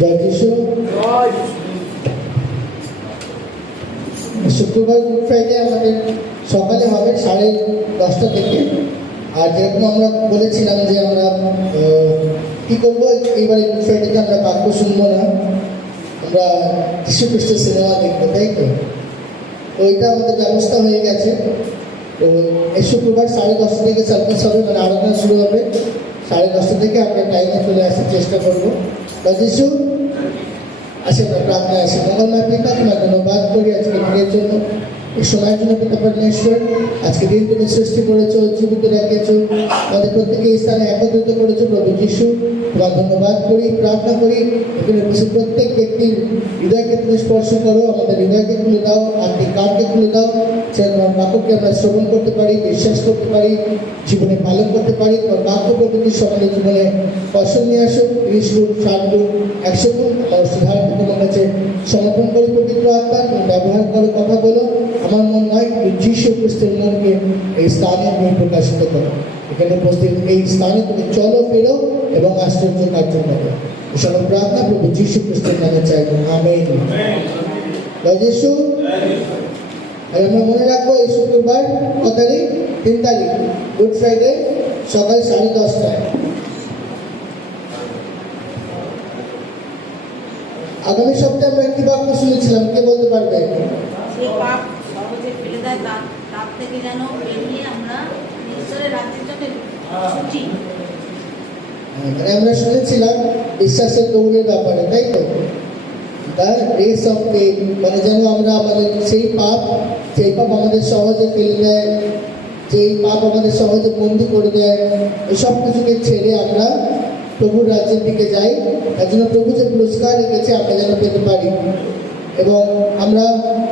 জয় যিশু। শুক্রবার good Friday আমাদের সকালে হবে 10:30 থেকে। আর যেরকম আমরা বলেছিলাম যে আমরা কী করবো, এইবারে গুড ফ্রাইডেতে আমরা বাক্য শুনবো না, আমরা যীশু খ্রিস্টের সিনেমা দেখবো, তাই তো? ওইটা আমাদের ব্যবস্থা হয়ে গেছে। তো এই শুক্রবার 10:30 থেকে সার্ভিস হবে, মানে আরাধনা শুরু হবে 10:30 থেকে। আমরা টাইমে চলে আসার চেষ্টা করবো। যিশু আসেন, প্রার্থনা আসে। মঙ্গলময় পিতা, তোমার ধন্যবাদ করি আজকে দিনের জন্য, এই সময়ের জন্য। পিতা পরমেশ্বর, আজকে দিন তুমি সৃষ্টি করেছো, জীবিত রেখেছো, আমাদের প্রত্যেকে এই স্থানে একত্রিত করেছো। প্রভু যিশু, তোমার ধন্যবাদ করি, প্রার্থনা করি এখানে উপস্থিত প্রত্যেক ব্যক্তির হৃদয়কে তুমি স্পর্শ করো, আমাদের হৃদয়কে খুলে দাও, আত্মিক কানকে খুলে দাও, সেটা তোমার বাক্যকে আমরা শ্রবণ করতে পারি, বিশ্বাস করতে পারি, জীবনে পালন করতে পারি। তোমার বাক্য পদ্ধতি সমাজের জীবনে ফসল নিয়ে আসো। 30 গুণ, 60 গুণ, 100 গুণ আমার সুধার তোমার কাছে সমর্পণ করি। পবিত্র আত্মা, তুমি ব্যবহার করো, কথা বলো। আমার মন নয়, কিন্তু যীশু খ্রিস্টের মনকে এই স্থানে তুমি প্রকাশিত করো। এখানে উপস্থিত এই স্থানে তুমি চলো, ফেরো এবং আশ্চর্য কার্য করো। এসব প্রার্থনা প্রভু যীশু খ্রিস্টের নামে চাইব, আমেন। জয় যিশু। আর আমরা মনে রাখবো এই শুক্রবার কত তারিখ? 3 তারিখ, গুড ফ্রাইডে, সকাল 10:30টায়। আগামী সপ্তাহে আমরা একটি বাক্য শুনেছিলাম, কে বলতে পারবে? সেই পাপ সহজে ফেলে দেয়, তার থেকে যেন বেরিয়ে আমরা ঈশ্বরের রাজ্যের জন্য ছুটি। মানে আমরা শুনেছিলাম বিশ্বাসের দৌড়ের ব্যাপারে, তাই তো? তার রেস অফ ফেথ, মানে যেন আমরা আমাদের সেই পাপ আমাদের সহজে ফেলে দেয়, যেই পাপ আমাদের সহজে বন্দি করে দেয়, এই সব কিছুকে ছেড়ে আমরা প্রভুর রাজ্যের দিকে যাই। তার জন্য প্রভু যে পুরস্কার রেখেছে আমরা যেন পেতে পারি। এবং আমরা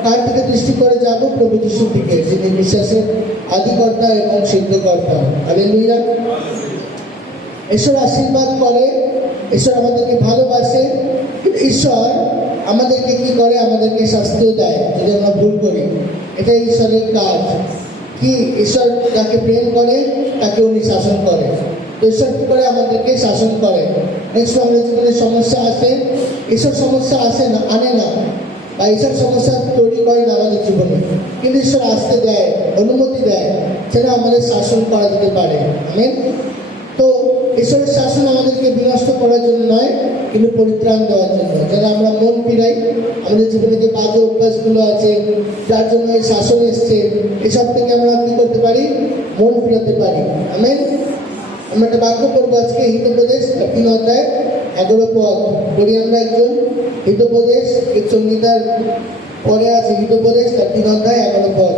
কার দিকে দৃষ্টি করে যাব? প্রভু যিশুর দিকে, যিনি বিশ্বাসের আদিকর্তা এবং সিদ্ধকর্তা। হালেলুয়া। ঈশ্বর আশীর্বাদ করে, ঈশ্বর আমাদেরকে ভালোবাসে, কিন্তু ঈশ্বর আমাদেরকে কি করে? আমাদেরকে শাস্তিও দেয় যদি আমরা ভুল করি। এটাই ঈশ্বরের কাজ। কি? ঈশ্বর যাকে প্রেম করে তাকে উনি শাসন করে। তো ঈশ্বর কী করে? আমাদেরকে শাসন করে। নেক্সট আমাদের জীবনে সমস্যা আসে, ঈশ্বর সমস্যা আনে না, বা ঈশ্বর সমস্যা তৈরি করে না আমাদের জীবনে, কিন্তু ঈশ্বর আসতে দেয়, অনুমতি দেয়, সেটা আমাদের শাসন করা যেতে পারে। আমেন। তো ঈশ্বরের শাসন আমাদেরকে বিনষ্ট করার জন্য নয়, কিন্তু পরিত্রাণ দেওয়ার জন্য, যেন আমরা মন ফিরাই। আমাদের জীবনে যে বাজে অভ্যাসগুলো আছে, যার জন্য এই শাসন এসছে, এসব থেকে আমরা কী করতে পারি? মন ফিরাতে পারি। আমেন। আমরা একটা বাক্য করবো আজকে, হিতোপদেশ 3 অধ্যায় 11 পদ পড়ি আমরা একজন। হিতোপদেশ, এই সংহিতার পরে আছে হিতোপদেশ 3 অধ্যায় 11 পদ।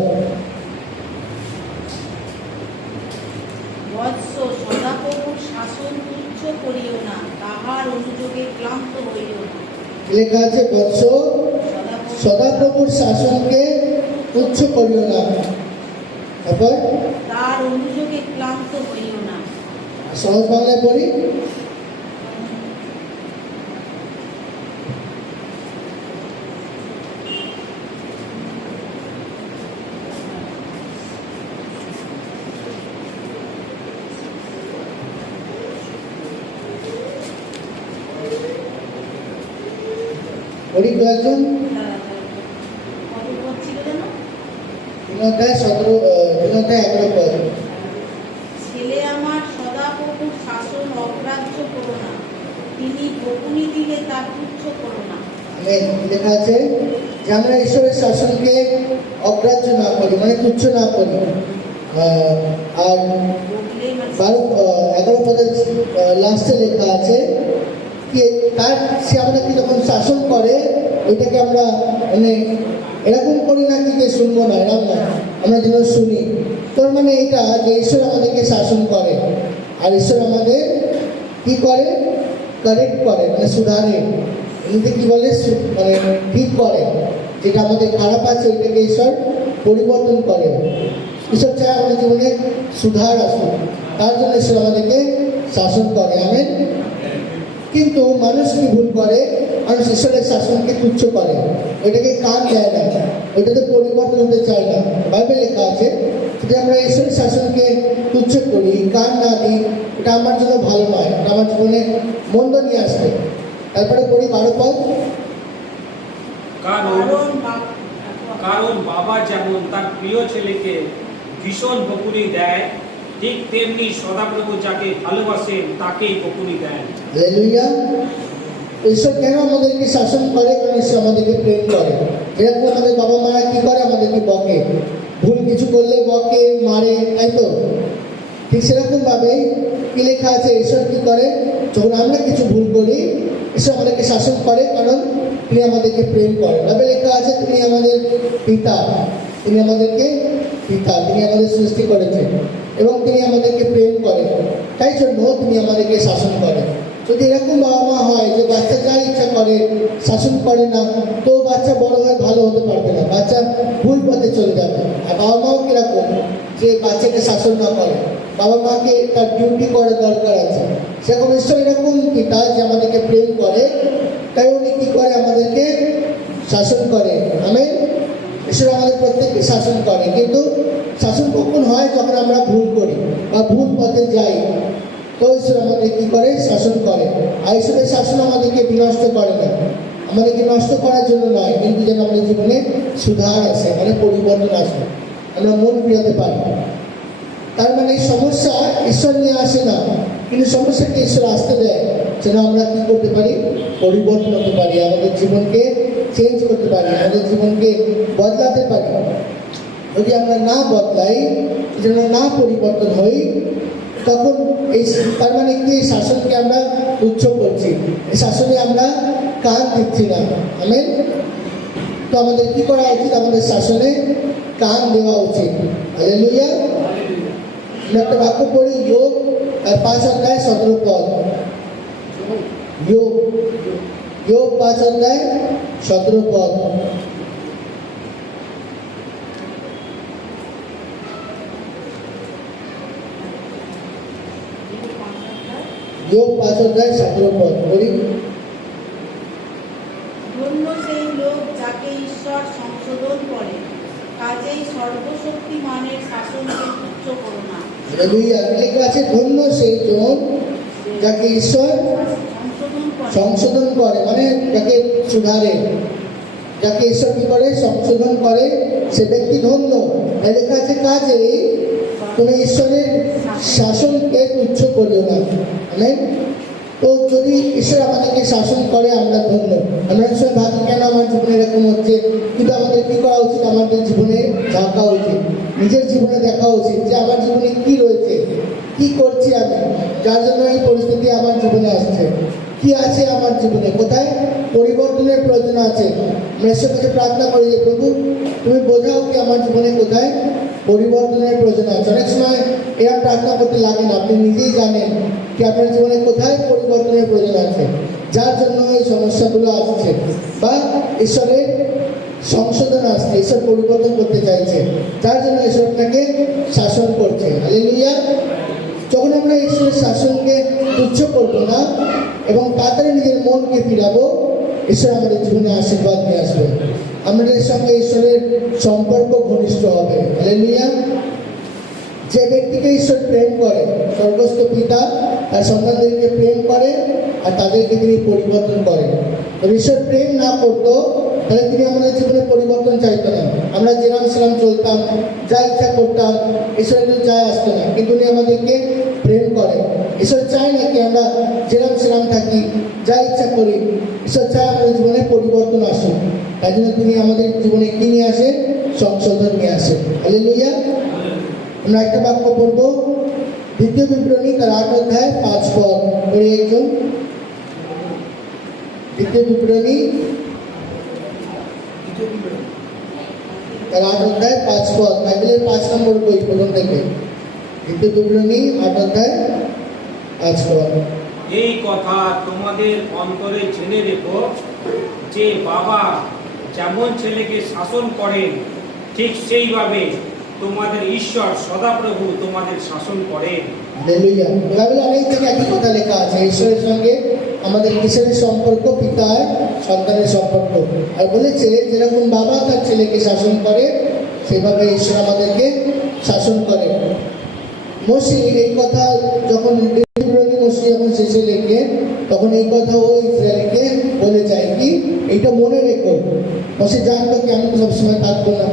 বৎস, সদাপ্রভুর শাসন তুচ্ছ করিও না, তাহার অনুযোগে ক্লান্ত হইও না। লেখা আছে, বৎস, সদাপ্রভুর শাসনকে তুচ্ছ করিও না, তারপর তার অনুযোগে ক্লান্ত হইও না। সহজ বাংলায় পড়ি। পড়ি কয়েকজন। কত পদ ছিল যেন? 3 অধ্যায় 11 পদ। ছেলে আমার, সদাপ্রভুর শাসন অগ্রাহ্য করো না, তিনি বকুনি দিলে তা তুচ্ছ করো না। লেখা আছে যে আমরা ঈশ্বরের শাসনকে অগ্রাহ্য না করি, মানে তুচ্ছ না করি। আর 11 পদের লাস্টে লেখা আছে কি, তার সে আমাদেরকে যখন শাসন করে, ওইটাকে আমরা মানে এরকম করি না কি যে শুনবো না, এরকম না, আমরা যেন শুনি। তোর মানে এটা যে ঈশ্বর আমাদেরকে শাসন করে, আর ঈশ্বর আমাদের কি করে? কারেক্ট করে, মানে সুধারে। এমনিতে কি বলে? মানে ঠিক করে। যেটা আমাদের খারাপ আছে ওইটাকে ঈশ্বর পরিবর্তন করে। ঈশ্বর চায় আমাদের জীবনে সুধার আসুক, তার জন্য ঈশ্বর আমাদেরকে শাসন করে। আমেন। কিন্তু মানুষ কি ভুল করে? মানুষ ঈশ্বরের শাসনকে তুচ্ছ করে, ওইটাকে কান দেয় না, ওইটাতে পরিবর্তন হতে চায় না। বাইবেল লেখা আছে যদি আমরা ঈশ্বরের শাসনকে তুচ্ছ করি, কান না দিই, এটা আমার জন্য ভালো নয়, এটা আমার জীবনে মন্দ নিয়ে আসবে। তারপরে পড়ি 12 পদ। কারণ বাবা- কারণ বাবা যেমন তার প্রিয় ছেলেকে ভীষণ বকুনি দেয়, ঠিক তেমনি সদাপ্রভু যাকে ভালোবাসেন তাকেই বকুনি দেন। হালেলুয়া। ঈশ্বর কেন আমাদেরকে শাসন করে? কারণ ঈশ্বর আমাদেরকে প্রেম করে। যেরকম আমাদের বাবা মারা কি করে? আমাদেরকে বকে, ভুল কিছু করলে বকে, মারে, তাই তো? ঠিক সেরকম ভাবে কি লেখা আছে? ঈশ্বর কি করে? যখন আমরা কিছু ভুল করি, ঈশ্বর আমাদেরকে শাসন করে, কারণ তিনি আমাদেরকে প্রেম করে। তবে লেখা আছে তিনি আমাদের পিতা, তিনি আমাদেরকে পিতা, তিনি আমাদের সৃষ্টি করেছেন এবং তিনি আমাদেরকে প্রেম করেন, তাই জন্য তিনি আমাদেরকে শাসন করেন। যদি এরকম বাবা মা হয় যে বাচ্চা যা ইচ্ছা করে, শাসন করে না, তো বাচ্চা বড় হয়ে ভালো হতে পারবে না, বাচ্চা ভুল পথে চলে যাবে। আর বাবা মাও কিরকম, যে বাচ্চাকে শাসন না করে, বাবা মাকে তার ডিউটি করার দরকার আছে। সেরকম ঈশ্বর এরকম পিতা যে আমাদেরকে প্রেম করে, তাই উনি কি করে? আমাদেরকে শাসন করে। আমেন। ঈশ্বর আমাদের প্রত্যেককে শাসন করে, কিন্তু শাসন কখন হয়? যখন আমরা ভুল করি বা ভুল পথে যাই, তো ঈশ্বর আমাদের কি করে? শাসন করে। আর ঈশ্বরের শাসন আমাদেরকে বিনষ্ট করে না, আমাদেরকে নষ্ট করার জন্য নয়, কিন্তু যেন আমাদের জীবনে সুধার আসে, মানে পরিবর্তন আসে, আমরা মন ফিরাতে পারি। তার মানে সমস্যা ঈশ্বর নিয়ে আসে না, কিন্তু সমস্যাকে ঈশ্বর আসতে দেয় যেন আমরা কি করতে পারি? পরিবর্তন হতে পারি, আমাদের জীবনকে চেঞ্জ করতে পারি, আমাদের জীবনকে বদলাতে পারি। যদি আমরা না বদলাই, যেন না পরিবর্তন হই, তখন এই তার মানে কি? এই শাসনকে আমরা তুচ্ছ করছি, এই শাসনে আমরা কান দিচ্ছি না। আমেন। তো আমাদের কি করা উচিত? আমাদের শাসনে কান দেওয়া উচিত। হালেলুয়া। আমরা একটা বাক্য পড়ি, যোগ 5 অধ্যায় 17 পদ। যোগ 5 অধ্যায় 17 পদ। যোগ 5 অধ্যায় 17 পদ পড়ি। ধন্য সেই লোক যাকে ঈশ্বর সংশোধন করে, কাজেই সর্বশক্তিমানের শাসনকে তুচ্ছ করো না। হালেলুয়া। লেখা আছে ধন্য সেই জন যাকে ঈশ্বর সংশোধন করে, মানে যাকে সুধারে, যাকে ঈশ্বর কি করে? সংশোধন করে, সে ব্যক্তি ধন্য। তাই লেখা আছে কাজেই তুমি ঈশ্বরের শাসনকে তুচ্ছ করিও না। আমেন। তো যদি ঈশ্বর আমাদেরকে শাসন করে, আমরা ধন্য। আমরা ঈশ্বর ভাবি কেন আমার জীবনে এরকম হচ্ছে, কিন্তু আমাদের কি করা উচিত? আমাদের জীবনে ঝাঁকা উচিত, নিজের জীবনে দেখা উচিত যে আমার জীবনে কি রয়েছে, কি করছি আমি, যার জন্য এই পরিস্থিতি আমার জীবনে আসছে, কি আছে আমার জীবনে, কোথায় পরিবর্তনের প্রয়োজন আছে। আমরা ঈশ্বরের কাছে প্রার্থনা করি যে প্রভু তুমি বোঝাও কি আমার জীবনে কোথায় পরিবর্তনের প্রয়োজন আছে। অনেক সময় এরা প্রার্থনা করতে লাগে না, আপনি নিজেই জানেন কি আপনার জীবনে কোথায় পরিবর্তনের প্রয়োজন আছে, যার জন্য এই সমস্যাগুলো আসছে, বা ঈশ্বরের সংশোধন আসছে, ঈশ্বর পরিবর্তন করতে চাইছে, যার জন্য ঈশ্বর আপনাকে শাসন করছে। হালেলুয়া। যখন আমরা ঈশ্বরের শাসনকে তুচ্ছ করবো না এবং তাড়াতাড়ি নিজের মনকে ফিরাবো, ঈশ্বর আমাদের জীবনে আশীর্বাদ নিয়ে আসবে, আমাদের সঙ্গে ঈশ্বরের সম্পর্ক ঘনিষ্ঠ হবে। হালেলুয়া। যে ব্যক্তিকে ঈশ্বর প্রেম করে, স্বর্গস্থ পিতা তার সন্তানদেরকে প্রেম করে আর তাদেরকে তিনি পরিবর্তন করেন। ঈশ্বর প্রেম না করতো তাহলে তিনি আমাদের জীবনে পরিবর্তন চাইতো না, আমরা যেরকম সেরকম চলতাম, যা ইচ্ছা করতাম, ঈশ্বরের কিন্তু যায় আসতো না। কিন্তু উনি আমাদেরকে প্রেম করেন। ঈশ্বর চায় না কি আমরা যেরকম সেরকম থাকি, যা ইচ্ছা করি। ঈশ্বর চায় আমাদের জীবনে পরিবর্তন আসুক, তাই জন্য তিনি আমাদের জীবনে কি নিয়ে আসে? সংশোধন নিয়ে আসে। হালেলুয়া। আমরা একটা বাক্য পড়বো, দ্বিতীয় বিবরণী তার 8 অধ্যায় 5 পদ পড়ে একজন। দ্বিতীয় বিবরণী তার 8 অধ্যায় 5 পদ, বাইবেলের 5 নম্বর বই প্রথম থেকে। দ্বিতীয় বিবরণী 8 অধ্যায় 5 পদ। এই কথা তোমাদের অন্তরে জেনে রেখো যে বাবা যেমন ছেলেকে শাসন করেন, ঠিক সেইভাবে তোমাদের ঈশ্বর সদাপ্রভু তোমাদের শাসন করেন। হালেলুয়া। বাইবেলে অনেক থেকে একই কথা লেখা আছে, ঈশ্বরের সঙ্গে আমাদের কিসের সম্পর্ক? পিতার সন্তানের সম্পর্ক। আর বলেছে যেরকম বাবা তার ছেলেকে শাসন করে, সেভাবে ঈশ্বর আমাদেরকে শাসন করে। মসি এই কথা যখন মসি যখন শেষে লেখে তখন এই কথা ও ইসরায়েলকে বলে যায় কি এইটা মনে রেখো। মোশে জানতো কি আমি তো সবসময় থাকবো না,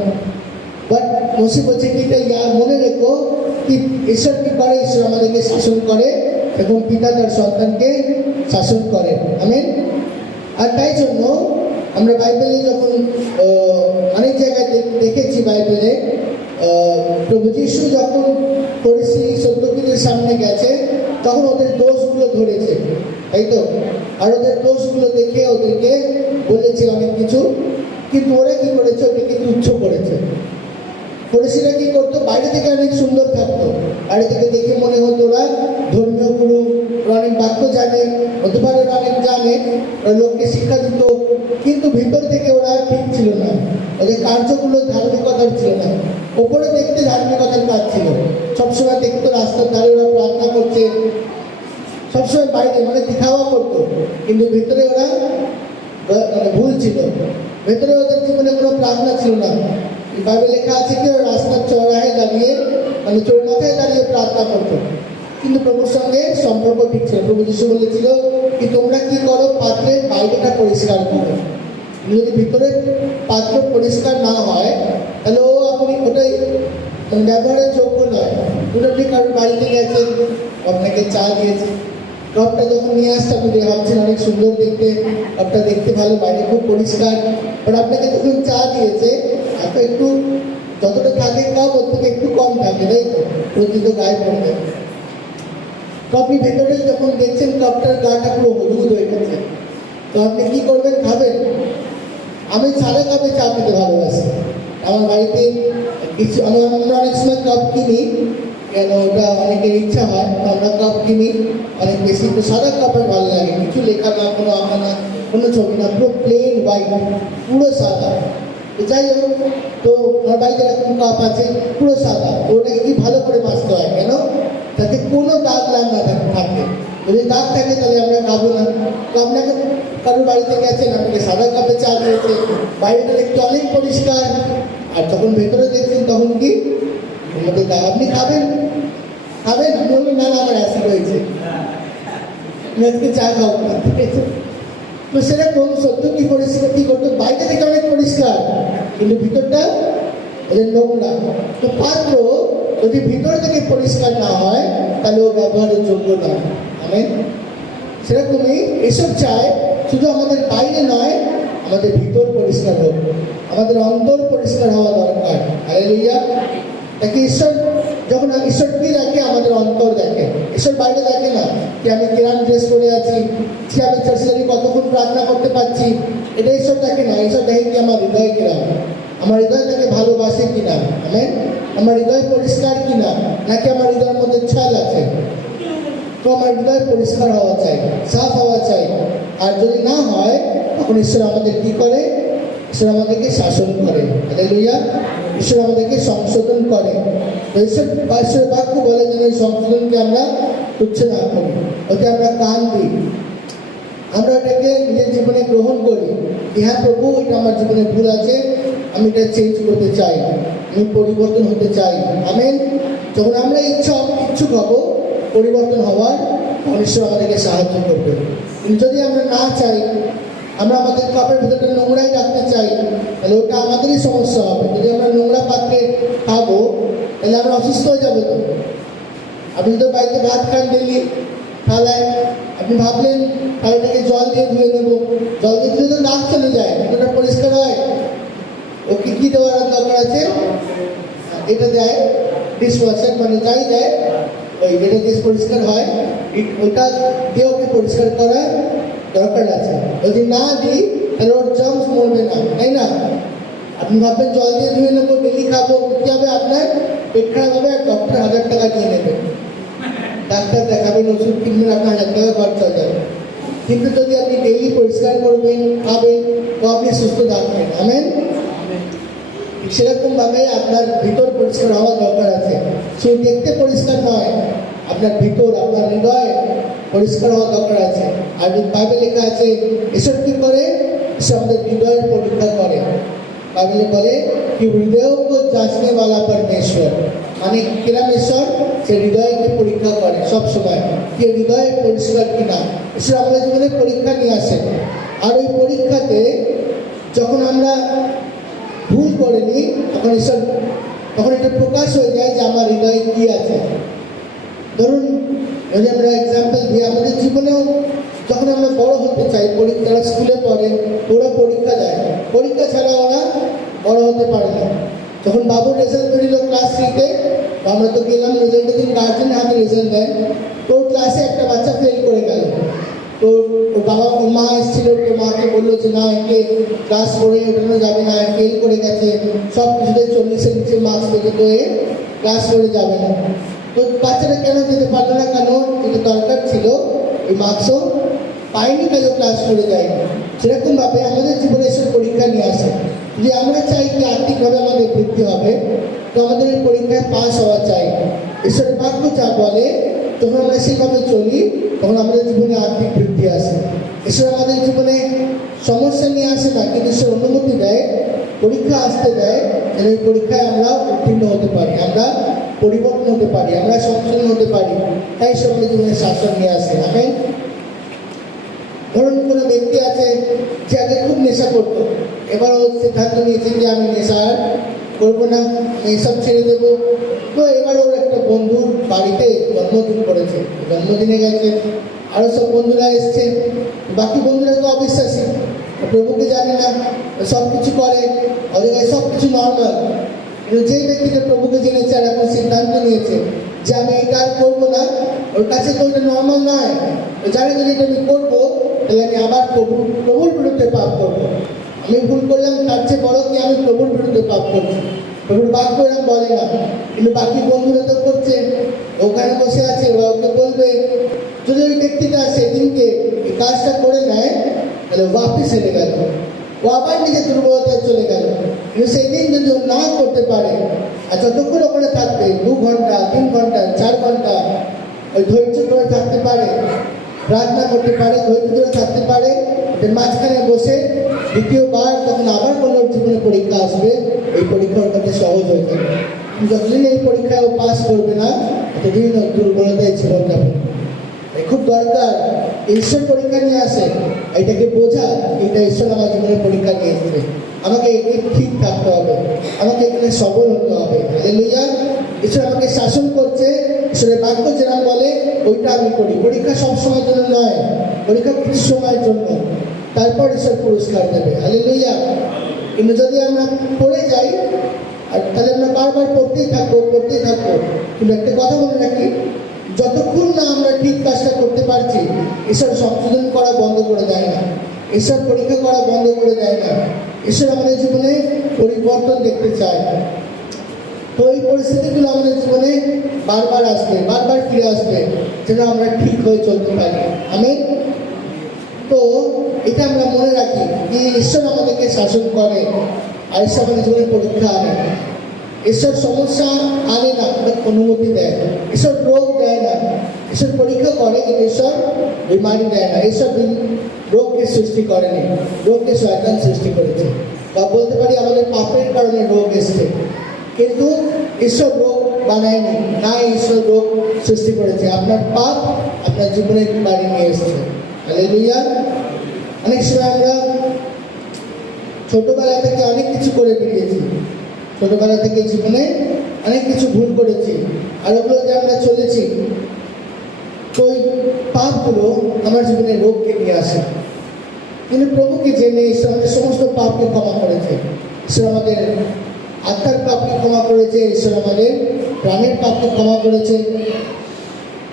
বাট মোশে বলছে কি এটা মনে রেখো কি ঈশ্বর কি করে, ঈশ্বর আমাদেরকে শাসন করে এবং পিতা তার সন্তানকে শাসন করে। আমেন। আর তাই জন্য আমরা বাইবেলে যখন অনেক জায়গায় দেখেছি বাইবেলে প্রভু যীশু যখন ফরিসি সদ্দুকীদের সামনে গেছে তখন ওদের দোষগুলো ধরেছে, তাই তো? আর ওদের দোষগুলো দেখে ওদেরকে বলেছে অনেক কিছু, কিন্তু ওরা কি করেছে, ওটাকে তুচ্ছ করেছে। ফরিসিরা কি করতো, বাইরে থেকে অনেক সুন্দর থাকতো, বাইরে থেকে দেখে মনে হতো ওরা ধর্মীয় গুরু, অনেক বাক্য জানে, হতে পারে অনেক জানে, ওরা লোককে শিক্ষা দিত, কিন্তু ভিতর থেকে ওরা ঠিক ছিল না, ওদের কার্যগুলো ধার্মিকতার ছিল না। ওপরে দেখতে ধার্মিকতার কাজ ছিল, সবসময় দেখতো রাস্তার ধারে ওরা প্রার্থনা করছে, সবসময় বাইরে মানে দেখাওয়া করতো, কিন্তু ভিতরে ওরা মানে ভুল ছিল, ভেতরে ওদের জীবনে কোনো প্রার্থনা ছিল না। বাইবেল লেখা আছে কি ওরা রাস্তার চৌরাহে দাঁড়িয়ে মানে চৌমাথায় দাঁড়িয়ে প্রার্থনা করতো, কিন্তু প্রভুর সঙ্গে সম্পর্ক ঠিক ছিল। প্রভু যীশু বলেছিল কি তোমরা কি করো, পাত্রের বাইরেটা পরিষ্কার করো, যদি ভিতরে পাত্র পরিষ্কার না হয় তাহলে ও আপনি ওটাই ব্যবহারের যোগ্য নয়। আপনি কারোর বাড়িতে গেছেন, আপনাকে চা দিয়েছে, কাপটা যখন নিয়ে আসছে আপনি ভাবছেন অনেক সুন্দর দেখতে, কাপটা দেখতে ভালো, বাইরে খুব পরিষ্কার, বাট আপনাকে যখন চা দিয়েছে এত একটু যতটা থাকে কাপ ওর থেকে একটু কম থাকে, তাই তো? প্রতিদিন গায়ে পড়বে। তো আপনি ভেতরে যখন দেখছেন কাপটার গাটা পুরো হলুদ হয়ে গেছে, তো আপনি কি করবেন, খাবেন? আমি সাদা কাপে চা খেতে ভালোবাসি। আমার বাড়িতে কিছু আমরা অনেক সময় কাপ কিনি, কেন ওটা অনেকের ইচ্ছা হয়, আমরা কাপ কিনি অনেক বেশি, তো সাদা কাপের ভালো লাগে, কিছু লেখা না, কোনো আঁকা না, কোনো ছবি না, পুরো প্লেন হোয়াইট, পুরো সাদা। তো যাই হোক, তো আমার বাড়িতে এরকম কাপ আছে পুরো সাদা, তো ওটাকে কি ভালো করে মাজতে হয়, কেন? যাতে কোনো দাগ লাগ না থাকে, যদি দাগ থাকে তাহলে আমরা খাবো না। তো আপনাকে কারোর বাড়িতে গেছেন, আপনাকে সাদা কাপে চা দিয়েছে, বাইরেটা দেখতে অনেক পরিষ্কার, আর যখন ভেতরে দেখছেন তখন কি মধ্যে দাগ, আপনি খাবেন? খাবেন? আপনি বলবেন না আমার অ্যাসিড হয়েছে, আমি আজকে চা খাবো না, ঠিক আছে? তো সেরকম সত্য কি পরিষ্কার কি করতো, বাইরে থেকে অনেক পরিষ্কার কিন্তু ভিতরটা ওদের নোংরা। তো পাত্র যদি ভিতর থেকে পরিষ্কার না হয় তাহলে ও ব্যবহারের যোগ্য নয়। আমেন। সেরকমই এসব চায় শুধু আমাদের বাইরে নয়, আমাদের ভিতর পরিষ্কার হোক, আমাদের অন্তর পরিষ্কার হওয়া দরকার। হালেলুয়া। তাকে ঈশ্বর যখন ঈশ্বর কি দেখে, আমাদের অন্তর দেখে, ঈশ্বর বাইরে দেখে না কি আমি কিরাম ড্রেস পরে আছি, কি আমি চার্চে কতক্ষণ প্রার্থনা করতে পারছি, এটা ঈশ্বর দেখে না। ঈশ্বর দেখে কি আমার হৃদয় কিরাম, আমার হৃদয় তাকে ভালোবাসে কিনা, আমেন, আমার হৃদয় পরিষ্কার কিনা, নাকি আমার হৃদয়ের মধ্যে ছাল আছে। তো আমার হৃদয় পরিষ্কার হওয়া চাই, সাফ হওয়া চাই। আর যদি না হয় তখন ঈশ্বর আমাদের কি করে, ঈশ্বর আমাদেরকে শাসন করে। হালেলুয়া। ঈশ্বর আমাদেরকে সংশোধন করে। ঈশ্বরের বাক্য বলে যেন এই সংশোধনকে আমরা তুচ্ছ না করি, ওতে আমরা কান দিই, আমরা এটাকে নিজের জীবনে গ্রহণ করি। হ্যাঁ প্রভু, এটা আমার জীবনে ভুল আছে, আমি এটা চেঞ্জ করতে চাই, আমি পরিবর্তন হতে চাই। আমেন। যখন আমরা ইচ্ছুক হব পরিবর্তন হওয়ার, তখন ঈশ্বর আমাদেরকে সাহায্য করবে। কিন্তু যদি আমরা না চাই, আমরা আমাদের কাপের ভেতরটা নোংরাই রাখতে চাই, তাহলে ওটা আমাদেরই সমস্যা হবে। যদি আমরা নোংরা পাত্রে খাবো তাহলে আমরা অসুস্থ হয়ে যাবো। তো আপনি যদি বাড়িতে ভাত খান ডেলি থালায়, আপনি ভাবলেন থালাটাকে জল দিয়ে ধুয়ে নেবো, জল দিয়ে ধুয়ে তো দাগ চলে যায়, ওটা পরিষ্কার হয়। ওকে কি দেওয়ার দরকার আছে, এটা দেয় ডিশওয়াশার, মানে যাই দেয় ওই যেটা দেশ পরিষ্কার হয় ওটা দিয়ে ওকে পরিষ্কার করার দরকার আছে। যদি না দিই তাহলে ওর জার্মস মরবে না, তাই না? আপনি ভাববেন জল দিয়ে ধুয়ে নেবো, ডেলি খাবো, কি হবে? আপনার পেট খারাপ হবে, আর ডক্টর 1000 টাকা দিয়ে নেবেন, ডাক্তার দেখাবেন, ওষুধ কিনবেন, আপনার 1000 টাকা খরচা হয়ে যাবে। কিন্তু যদি আপনি ডেলি পরিষ্কার করবেন, খাবেন, তো আপনি সুস্থ থাকবেন। আমেন। সেরকম ভাবে আপনার ভিতর পরিষ্কার হওয়া দরকার আছে। শুধু দেখতে পরিষ্কার নয়, আপনার ভিতর, আপনার হৃদয় পরিষ্কার হওয়া দরকার আছে। আর বাইবেলে লেখা আছে ঈশ্বর কি করে, ঈশ্বর আমাদের হৃদয়ের পরীক্ষা করে। বাইবেলে বলে কি হৃদয়কে যাচনে वाला परमेश्वर, মানে কিরাম ঈশ্বর সে হৃদয়কে পরীক্ষা করে, সব সময় কি হৃদয় পরিষ্কার কিনা। ঈশ্বর আমাদের জীবনে পরীক্ষা নিয়ে আসে, আর ওই পরীক্ষাতে যখন আমরা ভুল করে নিই তখন এটা প্রকাশ হয়ে যায় যে আমার হৃদয়ে কি আছে। ধরুন যদি আমরা এক্সাম্পল দিই, আমাদের জীবনেও যখন আমরা বড় হতে চাই, যারা স্কুলে পড়ে ওরা পরীক্ষা দেয়, পরীক্ষা ছাড়া ওরা বড় হতে পারে না। যখন বাবুর রেজাল্ট বেরিয়েছিল ক্লাস 3-তে, আমরা তো গেলাম রেজাল্টের দিন, গার্জেনের হাতে রেজাল্ট দেয়। তো ক্লাসে একটা বাচ্চা ফেল করে গেল, তো বাবা মা এসেছিল, তো মাকে বললো যে না, একে ক্লাস করে ওঠানো যাবে না, ফেল করে গেছে, সব কিছুতে 40-এর নিচে মার্কস পেতে, তো এ ক্লাস করে যাবে না। তো বাচ্চাটা কেন যেতে পারলো না, কেন যেটা দরকার ছিল এই মার্কসও পাইনি, কাজে ক্লাস করে যায়নি। সেরকমভাবে আমাদের জীবনে এসব পরীক্ষা নিয়ে আসে। যদি আমরা চাই কি আর্থিকভাবে আমাদের বৃদ্ধি হবে, তো আমাদের এই পরীক্ষায় পাস হওয়া চাই। ঈশ্বরের বাক্য যা বলে, যখন আমরা সেভাবে চলি, তখন আমাদের জীবনে আর্থিক বৃদ্ধি আসে। ঈশ্বর আমাদের জীবনে সমস্যা নিয়ে আসে না, কিন্তু ঈশ্বর অনুমতি দেয়, পরীক্ষা আসতে দেয়, যেন এই পরীক্ষায় আমরা উত্তীর্ণ হতে পারি, আমরা পরিবর্তন হতে পারি, আমরা সংশোধন হতে পারি। তাই ঈশ্বর আমাদের জীবনে শাসন নিয়ে আসে। আমেন। ধরুন কোনো ব্যক্তি আছে যে আগে খুব নেশা করতো, এবার ও সিদ্ধান্ত নিয়েছেন যে আমি নেশা আর করবো না, আমি এসব ছেড়ে দেবো। তো এবার ওর একটা বন্ধুর বাড়িতে জন্মদিন করেছে, জন্মদিনে গেছে, আরও সব বন্ধুরা এসছে। বাকি বন্ধুরা তো অবিশ্বাসী, প্রভুকে জানে না, সব কিছু করে, ওদের কাছে সব কিছু নর্মাল। কিন্তু যেই ব্যক্তিটা প্রভুকে জেনেছে আর এখন সিদ্ধান্ত নিয়েছে যে আমি এটা আর করবো না, ওর কাছে তো ওটা নর্মাল নয়। জানে যদি এটা আমি করবো, তাহলে আমি আবার প্রভুর বিরুদ্ধে পাপ করবো। আমি ভুল করলাম, তার চেয়ে বড় কি আমি প্রভুর বিরুদ্ধে পাপ করছি। প্রভুর বাক্য এরকম বলে না, কিন্তু বাকি বন্ধুরা তো করছে, ওখানে বসে আছে, ওরা ওকে বলবে। যদি ওই ব্যক্তিটা সেদিনকে এই কাজটা করে নেয়, তাহলে ওয়াপিস হেরে গেল, ও আবার নিজের দুর্বলতায় চলে গেল। কিন্তু সেই দিন যদি ও না করতে পারে, আর যতক্ষণ ওখানে থাকবে, 2 ঘন্টা 3 ঘন্টা 4 ঘন্টা ওই ধৈর্য ধরে থাকতে পারে, প্রার্থনা করতে পারে, ধৈর্য ধরে থাকতে পারে, এর মাঝখানে বসে দ্বিতীয়বার যখন আবার কোনো জীবনে পরীক্ষা আসবে, এই পরীক্ষার কাছে সহজ হয়ে যাবে। যতদিন এই পরীক্ষায় ও পাস করবে না, ততদিন দুর্বলতায় জীবন যাবে। খুব দরকার ঈশ্বর পরীক্ষা নিয়ে আসে, এটাকে বোঝা, এটা ঈশ্বর আমার জীবনে পরীক্ষা নিয়ে এসেছে, আমাকে এখানে ঠিক থাকতে হবে, আমাকে এখানে সবল হতে হবে। হালেলুয়া। ঈশ্বর আমাকে শাসন করছে, ঈশ্বরের বাক্য যেরকম বলে ওইটা আমি করি। পরীক্ষা সব সময়ের জন্য নয়, পরীক্ষা কিছু সময়ের জন্য, তারপর ঈশ্বর পুরস্কার দেবে। হালেলুয়া। কিন্তু যদি আমরা পড়ে যাই, আর তাহলে আমরা বারবার পড়তেই থাকবো। কিন্তু একটা কথা মনে রাখি, যতক্ষণ না আমরা ঠিক কাজটা করতে পারছি, ঈশ্বর সংশোধন করা বন্ধ করে দেয় না, ঈশ্বর পরীক্ষা করা বন্ধ করে দেয় না। ঈশ্বর আমাদের জীবনে পরিবর্তন দেখতে চায়। তো এই পরিস্থিতিগুলো আমাদের জীবনে বারবার আসবে, বারবার ফিরে আসবে, যেন আমরা ঠিক হয়ে চলতে পারি। আমেন। তো এটা আমরা মনে রাখি যে ঈশ্বর আমাদেরকে শাসন করে, আর ঈশ্বর আমাদের জীবনে পরীক্ষা আনে। ঈশ্বর সমস্যা আনে না, অনুমতি দেয়। ঈশ্বর রোগ দেয় না, ঈশ্বর পরীক্ষা করে, কিন্তু ঈশ্বর বিমারি দেয় না। ঈশ্বর রোগকে সৃষ্টি করেনি, রোগকে শয়তান সৃষ্টি করেছে। বা বলতে পারি আমাদের পাপের কারণে রোগ এসছে, কিন্তু ঈশ্বর রোগ বানায়নি, না ঈশ্বর রোগ সৃষ্টি করেছে। আপনার পাপ আপনার জীবনে বাড়ি নিয়ে এসছে। হালেলুয়া। অনেক সময় আমরা ছোটবেলা থেকে অনেক কিছু করে বেরিয়েছি, ছোটবেলা থেকে জীবনে অনেক কিছু ভুল করেছি, আর ওগুলোতে আমরা চলেছি। তো ওই পাপগুলো আমার জীবনে রোগকে নিয়ে আসে। কিন্তু প্রভুকে জেনে ঈশ্বর আমাদের সমস্ত পাপকে ক্ষমা করেছে। ঈশ্বর আমাদের আত্মার পাপকে ক্ষমা করেছে, ঈশ্বর আমাদের প্রাণের পাপকে ক্ষমা করেছে।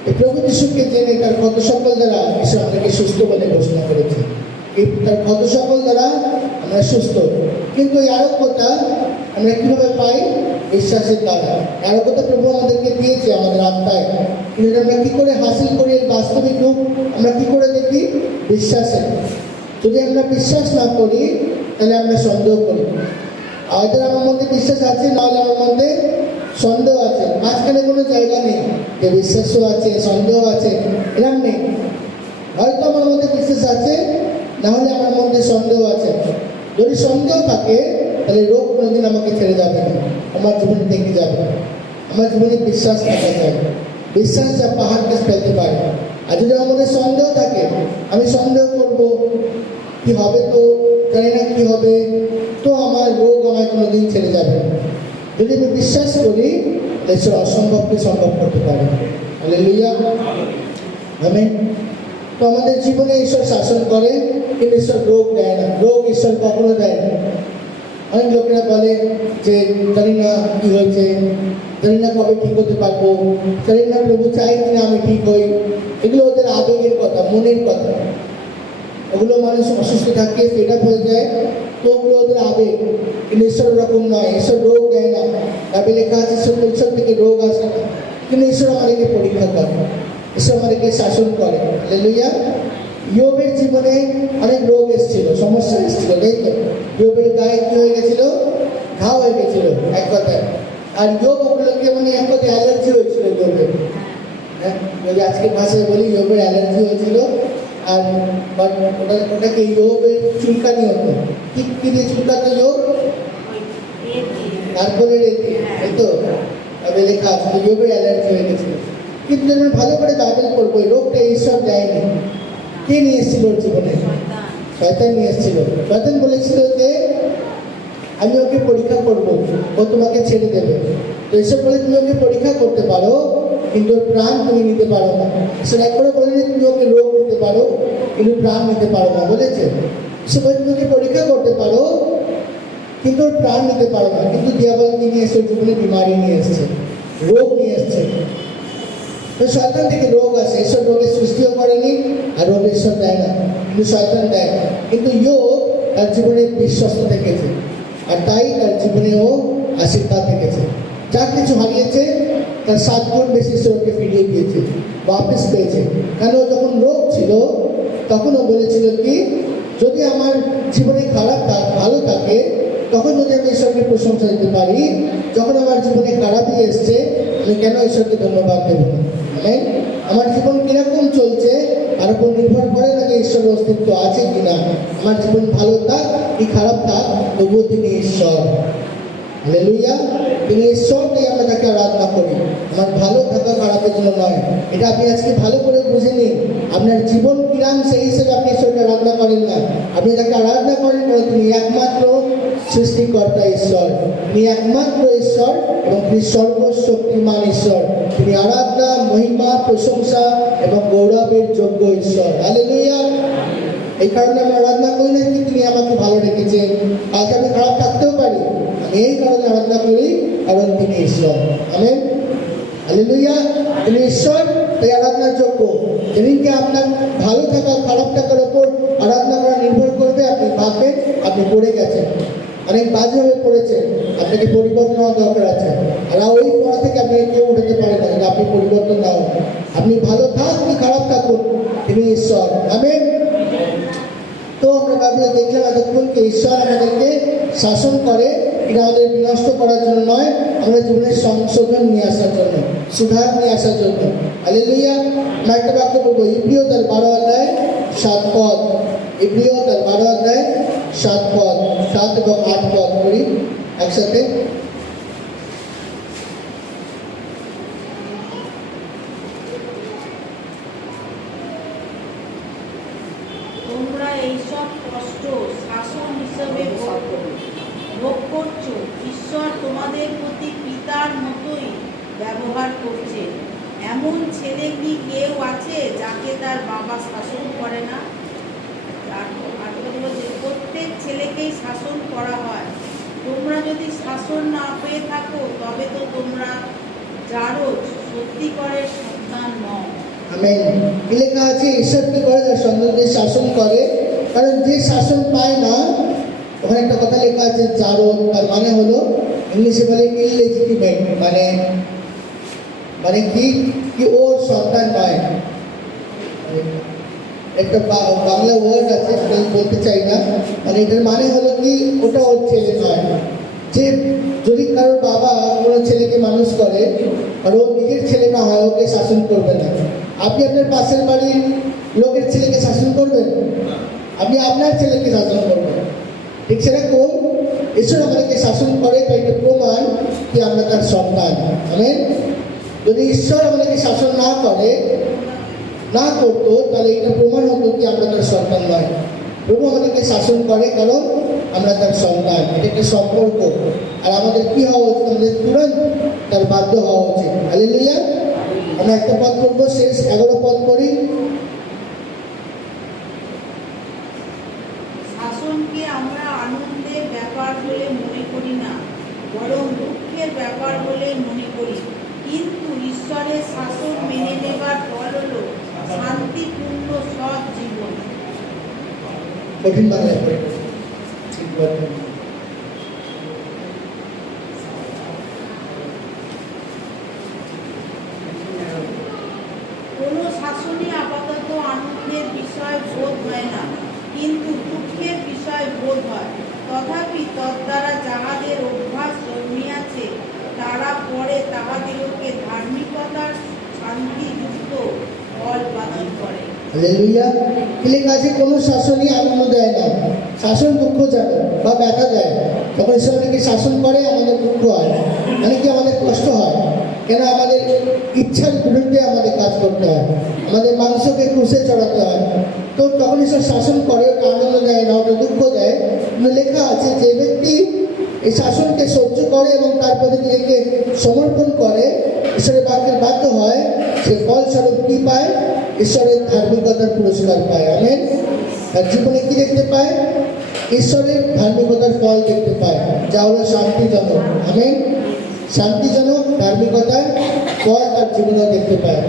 এই প্রভু যিশুকে জেনে তার ক্ষত সকল দ্বারা ঈশ্বর আমাদেরকে সুস্থ বলে ঘোষণা করেছে। এই তার ক্ষত সকল দ্বারা আমরা সুস্থ। কিন্তু এই আরোগ্যতা আমরা কীভাবে পাই? বিশ্বাসের দ্বারা। আরোগ্যতা প্রভু আমাদেরকে দিয়েছে আমাদের আত্মায়, কিন্তু আমরা কী করে হাসিল করি এর বাস্তবিক রূপ আমরা কী করে দেখি? বিশ্বাসে। যদি আমরা বিশ্বাস না করি, তাহলে আমরা সন্দেহ করি। হয়তো আমার মধ্যে বিশ্বাস আছে, নাহলে আমার মধ্যে সন্দেহ আছে, মাঝখানে কোনো জায়গা নেই যে বিশ্বাসও আছে সন্দেহ আছে, এরকম নেই। হয়তো আমার মধ্যে বিশ্বাস আছে, নাহলে আমার মধ্যে সন্দেহ আছে। যদি সন্দেহ থাকে, তাহলে রোগ কোনোদিন আমাকে ছেড়ে যাবে না, আমার জীবনে থেকে যাবে। আমার জীবনে বিশ্বাস থাকা যায়। বিশ্বাস যা পাহাড়কে ফেলতে পারে। আর যদি আমার মধ্যে সন্দেহ থাকে, আমি সন্দেহ করব কি হবে, তো জানি না কি হবে, তো আমার রোগ আমায় কোনোদিন ছেড়ে যাবে না। যদি আমি বিশ্বাস করি, ঈশ্বর অসম্ভবকে সম্ভব করতে পারে। Hallelujah, amen. তো আমাদের জীবনে ঈশ্বর শাসন করে, কিন্তু ঈশ্বর রোগ দেয় না। রোগ ঈশ্বর কখনো দেয় না। অনেক লোকেরা বলে যে জানি না কি হয়েছে, জানি না কবে ঠিক হতে পারবো, জানি না প্রভু চাই কিনা আমি ঠিক হই। এগুলো ওদের আবেগের কথা, মনের কথা। ওগুলো মানুষ অসুস্থ থাকে, ফেড আপ হয়ে যায়, তো ওগুলো ওদের আবেগ। কিন্তু ঈশ্বর ওরকম নয়, ঈশ্বর রোগ দেয় না। তবে লেখা আছে ঈশ্বর থেকে রোগ আসে না, কিন্তু ঈশ্বর আমাদেরকে পরীক্ষা করে, ঈশ্বর আমাদেরকে শাসন করে। হালেলুয়া। ইয়োবের জীবনে অনেক রোগ এসেছিল, সমস্যা এসেছিল, তাই তো? ইয়োবের গায়ে কি হয়ে গেছিল? ঘা হয়ে গেছিল, এক কথায়। আর ইয়োব ওগুলোকে মানে এক কথায় অ্যালার্জি হয়েছিল ইয়োবের। হ্যাঁ, যদি আজকের ভাষায় বলি, ইয়োবের অ্যালার্জি হয়েছিল। আর ওটাকে ইয়োবের চুলকানি হতো। কি দিয়ে চুলকাতো ইয়োব? তারপরে রেখে, তাই তো? তবে লেখা আছে ইয়োবের অ্যালার্জি হয়ে গেছিল। কিন্তু যখন ভালো করে বাইবেল পড়বো, এই রোগটা ঈশ্বর দেয়নি। কে নিয়ে এসেছিল ওর জীবনে? শয়তান নিয়ে এসেছিল। শয়তান বলেছিল যে আমি ওকে পরীক্ষা করবো, ও তোমাকে ছেড়ে দেবে। তো ঈশ্বর বলে তুমি ওকে পরীক্ষা করতে পারো, কিন্তু ওর প্রাণ তুমি নিতে পারো না। ঈশ্বর একবারও বলেনি তুমি ওকে রোগ দিতে পারো, কিন্তু প্রাণ নিতে পারো না, বলেছে। ঈশ্বর বলে তুমি ওকে পরীক্ষা করতে পারো, কিন্তু ওর প্রাণ নিতে পারো না। কিন্তু দিয়াবল কি নিয়ে এসছে? জীবনে বিমারি নিয়ে এসছে, রোগ নিয়ে এসছে। তো শয়তান থেকে রোগ আসে। ঈশ্বর রোগের সৃষ্টিও করেনি, আর রোগ ঈশ্বর দেয় না, কিন্তু শয়তান দেয়। কিন্তু ইয়োব তার জীবনে বিশ্বস্ত থেকেছে, আর তাই তার জীবনে ও আশীর্বাদ থেকেছে। যা কিছু হারিয়েছে তার 7 গুণ বেশি ঈশ্বরকে ফিরিয়ে দিয়েছে, বাপিস পেয়েছে। কেন? যখন রোগ ছিল তখন ও বলেছিল কি, যদি আমার জীবনে ভালো থাকে, তখন যদি আমি ঈশ্বরকে প্রশংসা দিতে পারি। যখন আমার জীবনে খারাপই এসছে, আমি কেন ঈশ্বরকে ধন্যবাদ দেবো না? আমার জীবন কিরকম চলছে তার উপর নির্ভর করে না যে ঈশ্বরের অস্তিত্ব আছে কিনা। আমার জীবন ভালো থাক কি খারাপ থাক, তবুও তিনি ঈশ্বর। হালেলুয়া। তিনি ঈশ্বর, তাই আমরা তাকে আরাধনা করি। আমার ভালো থাকা খারাপের জন্য নয়। এটা আপনি আজকে ভালো করে বুঝে নিন। আপনার জীবন কিরাম সেই হিসেবে আপনি ঈশ্বরকে আরাধনা করেন না, আপনি তাকে আরাধনা করেন কারণ তিনি একমাত্র সৃষ্টিকর্তা ঈশ্বর, তিনি একমাত্র ঈশ্বর এবং তিনি সর্বশক্তিমান ঈশ্বর। তিনি আরাধনা, মহিমা, প্রশংসা এবং গৌরবের যোগ্য ঈশ্বর। হালেলুয়া। এই কারণে আমরা আরাধনা করি না কি তিনি আমাকে ভালো রেখেছে, কালকে আমি খারাপ থাকতেও পারি। আমি এই কারণে আরাধনা করি, কারণ তিনি ঈশ্বর। আমেন। হালেলুয়া। তিনি ঈশ্বর, তাই আরাধনার যোগ্য। যেদিনকে আপনার ভালো থাকা খারাপ থাকার ওপর আরাধনা করা নির্ভর করবে, আপনি ভাববেন আপনি পড়ে গেছেন, অনেক বাজেভাবে পড়েছেন, আপনাকে পরিবর্তন হওয়ার দরকার আছে। আর ওই পড়া থেকে আপনি কেউ উঠাতে পারে না যদি আপনি পরিবর্তন না হন। আপনি ভালো থাক কি খারাপ থাকুন, তিনি ঈশ্বর। আমেন। তো আমরা বাইবেলে দেখলাম এতক্ষণকে ঈশ্বর আমাদেরকে শাসন করে, এটা আমাদের বিনষ্ট করার জন্য নয়, আমাদের জীবনের সংশোধন নিয়ে আসার জন্য, সুধার নিয়ে আসার জন্য। হালেলুয়া। আমরা একটা বাক্য বলবো, ইব্রিয় তার 12 অধ্যায় 7 পদ। ইব্রিয় তার 12 অধ্যায় 7 পদ, 7 এবং 8 পদ করি একসাথে। তোমরা এইসব কষ্ট শাসন হিসেবে ভোগ করছো। ঈশ্বর তোমাদের প্রতি পিতার মতোই ব্যবহার করছে। এমন ছেলে কি কেউ আছে যাকে তার বাবা শাসন করে না? প্রত্যেক ছেলেকেই শাসন করা হয়। তোমরা যদি শাসন না পেয়ে থাকো, তবে তো তোমরা জারজ সত্যিকারের সন্তান নও। আমেন। লেখা আছে ঈশ্বর কি করে? তার সন্তানদের শাসন করে। কারণ যে শাসন পায় না, ওখানে একটা কথা লেখা আছে জারদ, তার মানে হলো ইংলিশে বলে ইললেজিটিমেট, মানে কি ওর সন্তান নয়। একটা বাংলা ওয়ার্ড আছে, সেটা আমি বলতে চাই না। মানে এটার মানে হলো কি ওটা ওর ছেলে নয়। যে যদি কারোর বাবা কোনো ছেলেকে মানুষ করে আর ও নিজের ছেলে না হয়, ওকে শাসন করবে না। আপনি আপনার পাশের বাড়ির লোকের ছেলেকে শাসন করবেন? আপনি আপনার ছেলেকে শাসন করবেন। ঠিক সেরকম ঈশ্বর আমাদেরকে শাসন করে, তাই একটা প্রমাণ কি আমরা তার সন্তান। আমেন। যদি ঈশ্বর আমাদেরকে শাসন না করতো, তাহলে এটা প্রমাণ হতো কি আমরা তার সন্তান নয়। প্রভু আমাদেরকে শাসন করে কারণ আমরা তার সন্তান, এটা একটা সম্পর্ক। আর আমাদের কি হওয়া উচিত? আমাদের তুরন্ত তার বাধ্য হওয়া উচিত। হালেলুয়া। আমরা একটা পদ করবো, শেষ 11 পদ করি। শাসনকে আমরা আনন্দের ব্যাপার বলে মনে করি না, বরং দুঃখের ব্যাপার বলে মনে করি। কিন্তু ঈশ্বরের শাসন মেনে নেবার ফল হলো শান্তিপূর্ণ সৎ জীবন। কঠিন বাংলায় পড়ে। ঠিক বলেন। কোনো শাসনই আপাতত আনন্দের বিষয় বোধ হয় না, কিন্তু দুঃখের বিষয় বোধ হয়। তথাপি তদ্বারা যাহাদের অভ্যাস জন্মিয়াছে, তারা পরে তাহাদিগকে ধার্মিকতার শান্তিযুক্ত ফল প্রদান করে। হালেলুয়া। কি লেখা আছে? কোনো শাসনই আনন্দ দেয় না, শাসন দুঃখজনক বা ব্যথা দেয়। যখন ঈশ্বর আমাদেরকে শাসন করে আমাদের দুঃখ হয়, মানে কি আমাদের কষ্ট হয়। কেন? আমাদের ইচ্ছার বিরুদ্ধে আমাদের কাজ করতে হয়, আমাদের মাংসকে ক্রুশে চড়াতে হয়। তো তখন ঈশ্বর শাসন করে, ওটা আনন্দ দেয় না, ওটা দুঃখ দেয়। কিন্তু লেখা আছে যে ব্যক্তি এই শাসনকে সহ্য করে এবং তার প্রতি নিজেকে সমর্পণ করে, ঈশ্বরের বাক্যের বাধ্য হয়, সে ফলস্বরূপ কি পায়? ঈশ্বরের ধার্মিকতার পুরস্কার পায়। আমেন। তার জীবনে কি দেখতে পায়? ঈশ্বরের ধার্মিকতার ফল দেখতে পায়, যা হলো শান্তিজনক। আমেন। শান্তিজনক ধার্মিকতার ফল তার জীবনে দেখতে পায়।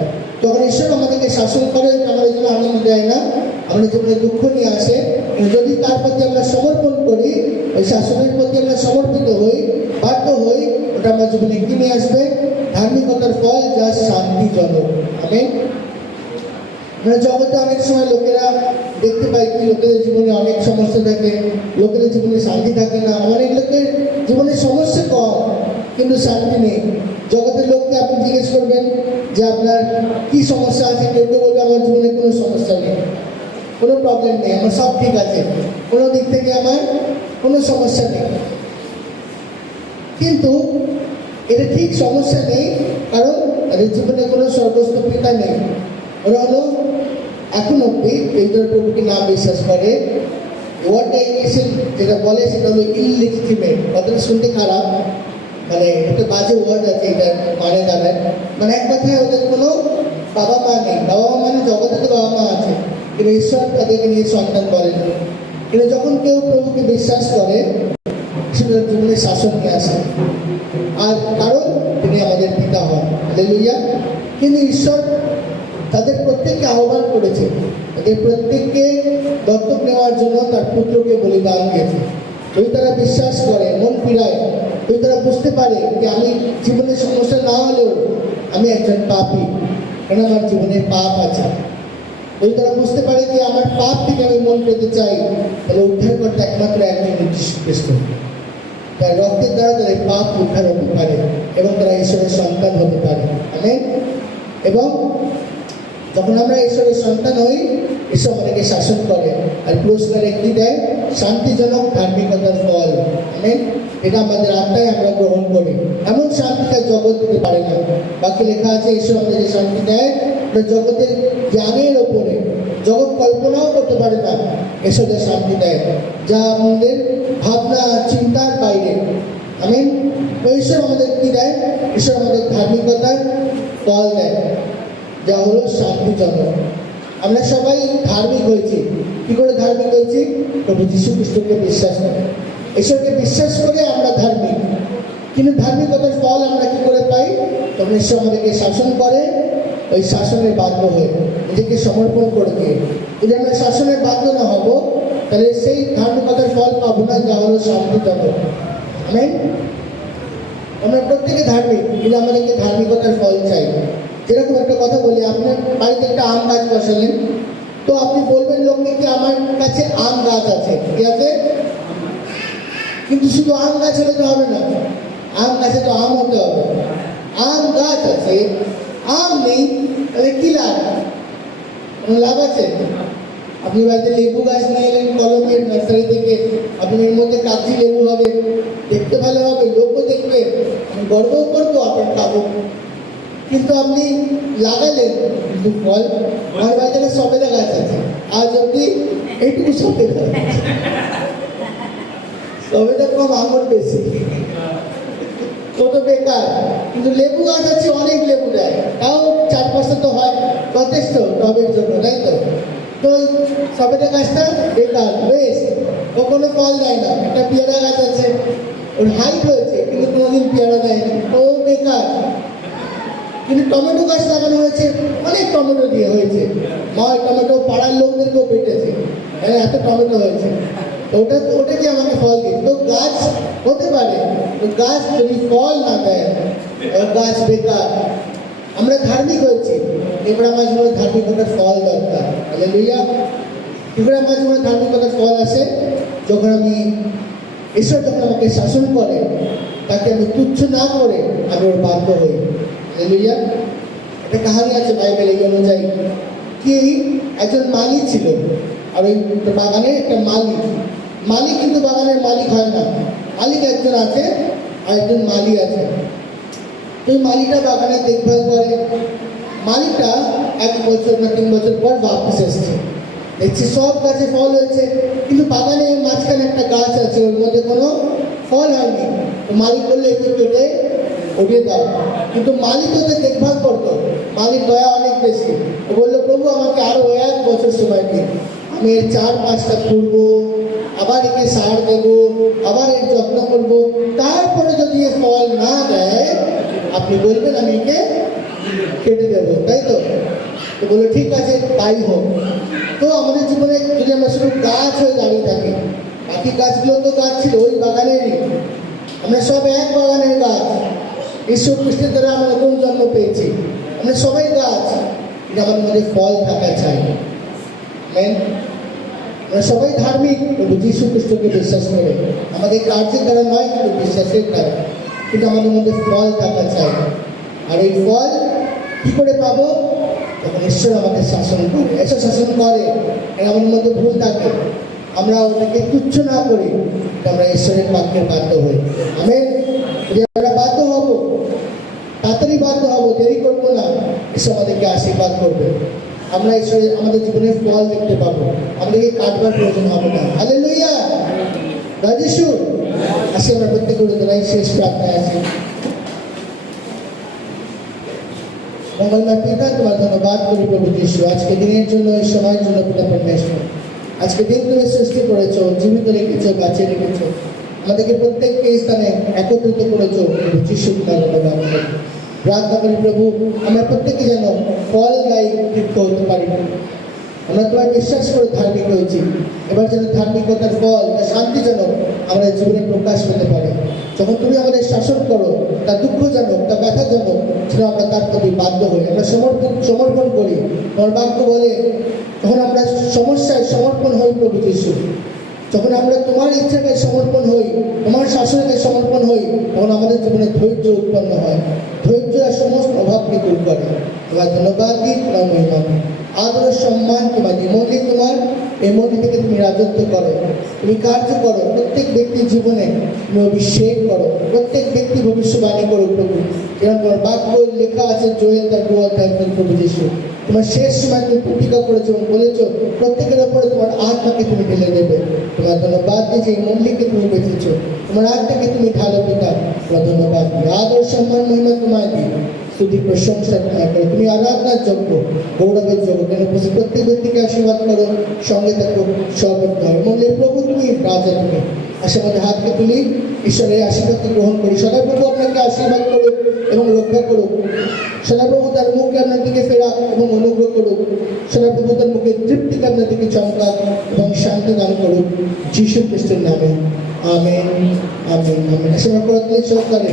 তখন ঈশ্বর আমাদেরকে শাসন করে, আমাদের জন্য আনন্দ দেয় না, আমাদের জীবনে দুঃখ নিয়ে আসে। যদি তার প্রতি আমরা সমর্পণ করি, ওই শাসনের প্রতি আমরা সমর্পিত হই, বাধ্য হই, ওটা আমার জীবনে কি নিয়ে আসবে? ধার্মিকতার ফল, যা শান্তিজনক। আমেন। আমরা জগতে অনেক সময় লোকেরা দেখতে পাই কি লোকেদের জীবনে অনেক সমস্যা থাকে, লোকেদের জীবনে শান্তি থাকে না। অনেক লোকের জীবনে সমস্যা কম কিন্তু শান্তি নেই। জগতের লোককে আপনি জিজ্ঞেস করবেন যে আপনার কি সমস্যা আছে, কেউ কেউ বলবে আমার জীবনে কোনো সমস্যা নেই, কোনো প্রবলেম নেই, আমার সব ঠিক আছে, কোনো দিক থেকে আমার কোনো সমস্যা নেই। কিন্তু এটা ঠিক সমস্যা নেই, কারণ তাদের জীবনে কোনো স্বর্গস্থ পিতা নেই। ওরা হলো এখন অব্দি ঈশ্বর প্রভুকে না বিশ্বাস করে। ওয়ার্ডটা ইংলিশে যেটা বলে সেটা হলো ইললিজিটিমেট। কথাটা শুনতে খারাপ, মানে একটা বাজে ওয়ার্ড আছে, এটা মানে দাঁড়ায়, মানে এক কথায় ওদের কোনো বাবা মা নেই। বাবা মা মানে জগতে তো বাবা মা আছে, কিন্তু ঈশ্বর তাদেরকে নিয়ে সন্তান বলেন। কিন্তু যখন কেউ প্রভুকে বিশ্বাস করে, সেটা জীবনে শাসন নিয়ে আসে, আর কারণ তিনি আমাদের পিতা হন। হালেলুয়া। কিন্তু ঈশ্বর তাদের প্রত্যেককে আহ্বান করেছে, তাদের প্রত্যেককে দত্তক নেওয়ার জন্য তার পুত্রকে বলিদান দিয়েছে। যদি তারা বিশ্বাস করে, মন ফিরায়, যদি তারা বুঝতে পারে যে আমি জীবনের সমস্যা না হলেও আমি একজন পাপী, কারণ আমার জীবনে পাপ আছে। যদি তারা বুঝতে পারে যে আমার পাপ থেকে আমি মন পেতে চাই, তাহলে উদ্ধারকর্তা একমাত্র একজন যীশু খ্রিস্ট। তার রক্তের দ্বারা তাদের পাপ উদ্ধার হতে পারে এবং তারা ঈশ্বরের সন্তান হতে পারে। আমেন। এবং যখন আমরা ঈশ্বরের সন্তান হই, ঈশ্বর আমাদেরকে শাসন করে, আর পুরস্কারে কি দেয়? শান্তিজনক ধার্মিকতার ফল। আমেন। এটা আমাদের আত্মায় আমরা গ্রহণ করি। এমন শান্তিটা জগৎ দিতে পারে না। বাকি লেখা আছে ঈশ্বর আমাদের শান্তি দেয়, এটা জগতের জ্ঞানের ওপরে, জগৎ কল্পনাও করতে পারে না। ঈশ্বরের শান্তি দেয় যা আমাদের ভাবনা চিন্তার বাইরে। আমেন। ঈশ্বর আমাদের কি দেয়? ঈশ্বর আমাদের ধার্মিকতার ফল দেয়, যা হলো শান্তিজনক। আমরা সবাই ধার্মিক হয়েছি। কি করে ধার্মিক হয়েছি? প্রভু যীশু খ্রিস্টকে বিশ্বাস করে, ঈশ্বরকে বিশ্বাস করে আমরা ধার্মিক। কিন্তু ধার্মিকতার ফল আমরা কি করে পাই? তখন ঈশ্বর আমাদেরকে শাসন করে, ওই শাসনের বাধ্য হয়ে নিজেকে সমর্পণ করে দিয়ে। যদি আমরা শাসনের বাধ্য না হব, তাহলে সেই ধার্মিকতার ফল পাবো না, যা হলো শান্তিজনক। আমেন। আমরা প্রত্যেকে ধার্মিক, কিন্তু আমাদেরকে ধার্মিকতার ফল চাই। যেরকম একটা কথা বলি, আপনার বাড়িতে একটা আম গাছ বসালেন, তো আপনি বলবেন লোককে কি আমার কাছে আম গাছ আছে, কি আছে? কিন্তু শুধু আম গাছ হলে তো হবে না, আম গাছে তো আম হতে হবে। আম গাছ আছে, আম নেই, তাহলে কি লাভ? কোনো লাভ আছে? আপনি বাড়িতে লেবু গাছ নিয়ে এলেন কলমের নার্সারি থেকে, আপনার মধ্যে কাঁচি লেবু হবে, দেখতে ভালো হবে, লোকও দেখবে, আমি গর্বও করবো, আপনার খাবো। কিন্তু আপনি লাগালেন, কিন্তু ফল, আমার বাড়িতে একটা সবেদা গাছ আছে, আজ অব্দি এইটুকু সবেদা, সবেদা কম আঙুর বেশি, কত বেকার। কিন্তু লেবু গাছ আছে, অনেক লেবু দেয়, তাও 4-5টা তো হয়, যথেষ্ট টবের জন্য, তাই তো? তো ওই সবেদা গাছটা বেকার, ওয়েস্ট, ও কোনো ফল দেয় না। একটা পেয়ারা গাছ আছে, ওর হাইট হয়েছে কিন্তু কোনোদিন পেয়ারা দেয়নি, ও বেকার। কিন্তু টমেটো গাছ লাগানো হয়েছে, অনেক টমেটো দিয়ে হয়েছে, মা ওই টমেটো পাড়ার লোকদেরকেও পেটেছে, এত টমেটো হয়েছে। তো ওটা কি আমাকে ফল দিই? তো গাছ হতে পারে, তো গাছ যদি ফল না দেয়, ও গাছ বেকার। আমরা ধার্মিক হয়েছি, এবার আমার জীবনে ধার্মিকতার ফল দরকার। হালেলুয়া। এবার আমার জীবনে ধার্মিকতার ফল আসে যখন আমি, ঈশ্বর যখন আমাকে শাসন করে, তাকে আমি তুচ্ছ না করে আমি ওর বাধ্য হই। হালেলুয়া। একটা কাহিনী আছে বাইবেলে এই অনুযায়ী, কি একজন মালিক ছিল, আর ওই বাগানের একটা মালিক কিন্তু বাগানের মালিক হয় না, মালিক একজন আছে আর একজন মালি আছে। তো ওই মালিকটা বাগানের দেখভাল করে। মালিকটা 1 বছর না 3 বছর পর বাপস এসছে, দেখছি সব গাছে ফল হয়েছে, কিন্তু বাগানের মাঝখানে একটা গাছ আছে, ওর মধ্যে কোনো ফল হয়নি। তো মালিক বললে একটু কেটে উঠিয়ে দাও, কিন্তু মালিক ওদের দেখভাল করতো, মালিক দয়া অনেক বেশি। ও বললো, প্রভু আমাকে আরো 1 বছর সময় দিন, আমি এর 4-5টা খুঁড়বো, আবার একে সার দেবো, আবার এর যত্ন করবো, তারপরে যদি এ ফল না দেয় আপনি বলবেন আমি একে কেটে দেবো, তাই তো? তো বললো ঠিক আছে, তাই হোক। তো আমাদের জীবনে যদি আমরা শুধু গাছ হয়ে দাঁড়িয়ে থাকি, বাকি গাছগুলো তো গাছ ছিল ওই বাগানেরই, আমরা সব এক বাগানের গাছ, ঈশ্বর খ্রিস্টের দ্বারা আমরা নতুন জন্ম পেয়েছি, আমরা সবাই গাছ, কিন্তু আমাদের মধ্যে ফল থাকা চাই। আমরা সবাই ধার্মিক, প্রভু যীশু খ্রিস্টকে বিশ্বাস করে, আমাদের কার্যের দ্বারা নয় কিন্তু বিশ্বাসের দ্বারা, কিন্তু আমাদের মধ্যে ফল থাকা চাই। আর এই ফল কি করে পাবো? তখন ঈশ্বর আমাদের শাসন করে, ঈশ্বর শাসন করে, আমাদের মধ্যে ভুল থাকে, আমরা ওটাকে তুচ্ছ না করি, আমরা ঈশ্বরের বাক্যের বাধ্য হই। আমরা বাধ্য হব, তাড়াতাড়ি বাধ্য হব, দেরি করবো না, ঈশ্বর আমাদেরকে আশীর্বাদ করবে, আমরা ঈশ্বরের আমাদের জীবনের ফল দেখতে পাবো, আমাদেরকে কাটবার প্রয়োজন হবে না। হালেলুয়া। রাজেশু আসি, আমরা প্রত্যেক করে তোলাই শেষ প্রার্থনায় আছি। মঙ্গলময় পিতা, তোমার ধন্যবাদ করি প্রভু যীশু, আজকে দিনের জন্য, এই সময়ের জন্য পিতা পরমেশ্বর, আজকে দিন তুমি সৃষ্টি করেছো, জীবিত রেখেছো, বাঁচিয়ে রেখেছো, আমাদেরকে প্রত্যেককে স্থানে একত্রিত করেছো প্রভু যীশু, তোমার ধন্যবাদ করি। প্রার্থনা করি প্রভু, আমরা প্রত্যেকে যেন ফল গাই তৃপ্ত হতে পারি। আমরা তোমার বিশ্বাস করে ধার্মিক হয়েছি, এবার যেন ধার্মিকতার ফল, তার শান্তি যেন আমাদের জীবনে প্রকাশ পেতে পারে। যখন তুমি আমাদের শাসন করো, তার দুঃখজনক, তার ব্যথাজনক, সেটা আমরা তার প্রতি বাধ্য হই, আমরা সমর্পণ করি। তোমার বাক্য বলে, তখন আমরা সমস্যায় সমর্পণ হই প্রভু যীশু, যখন আমরা তোমার ইচ্ছাকে সমর্পণ হই, তোমার শাসনকে সমর্পণ হই, তখন আমাদের জীবনে ধৈর্য উৎপন্ন হয়, ধৈর্য আর সমস্ত অভাবকে দূর করে। তোমার ধন্যবাদ দিই, তোমার মহিমা, আদর সম্মান তোমার মন্দির, তোমার এই মন্দির থেকে তুমি রাজত্ব করো, তুমি কার্য করো, প্রত্যেক ব্যক্তির জীবনে তুমি অভিষেক করো, প্রত্যেক ব্যক্তি ভবিষ্যবাণী করো প্রভু, যেমন তোমার বাক্য লেখা আছে জোয়েল তার 2 অধ্যায় প্রভু যীশু, তোমার শেষ সময় তুমি প্রতিজ্ঞা করেছো এবং বলেছো প্রত্যেকের ওপরে তোমার আত্মাকে তুমি ঢেলে দেবে। তোমার ধন্যবাদ দিই যে এই মন্দিরকে তুমি বেঁচেছো, তোমার আত্মাকে তুমি ঢালো পিতা, তোমার ধন্যবাদ দিই, আদর সম্মান মহিমা তোমায় দিই, স্তুতি প্রশংসা তোমায় করো, তুমি আরাধনার যোগ্য, গৌরবের যোগ্য, কেন প্রত্যেক ব্যক্তিকে আশীর্বাদ করো, সঙ্গে থাকো সর্বত্র। মন্দির প্রভু তুমি রাজা, তুমি আশার মধ্যে হাতকে তুলি, ঈশ্বরের আশীর্বাদকে গ্রহণ করি। সদাপ্রভু আপনাকে আশীর্বাদ করুক এবং রক্ষা করুক, সদাপ্রভু তার মুখকে আপনার দিকে ফেরাক এবং অনুগ্রহ করুক, সদাপ্রভু তার মুখে তৃপ্তিকে আপনার দিকে চমকাক এবং শান্তি দান করুক, যীশু খ্রিস্টের নামে আমেন, আমেন, আমেন। আশীর্বাদ করতে সহকারে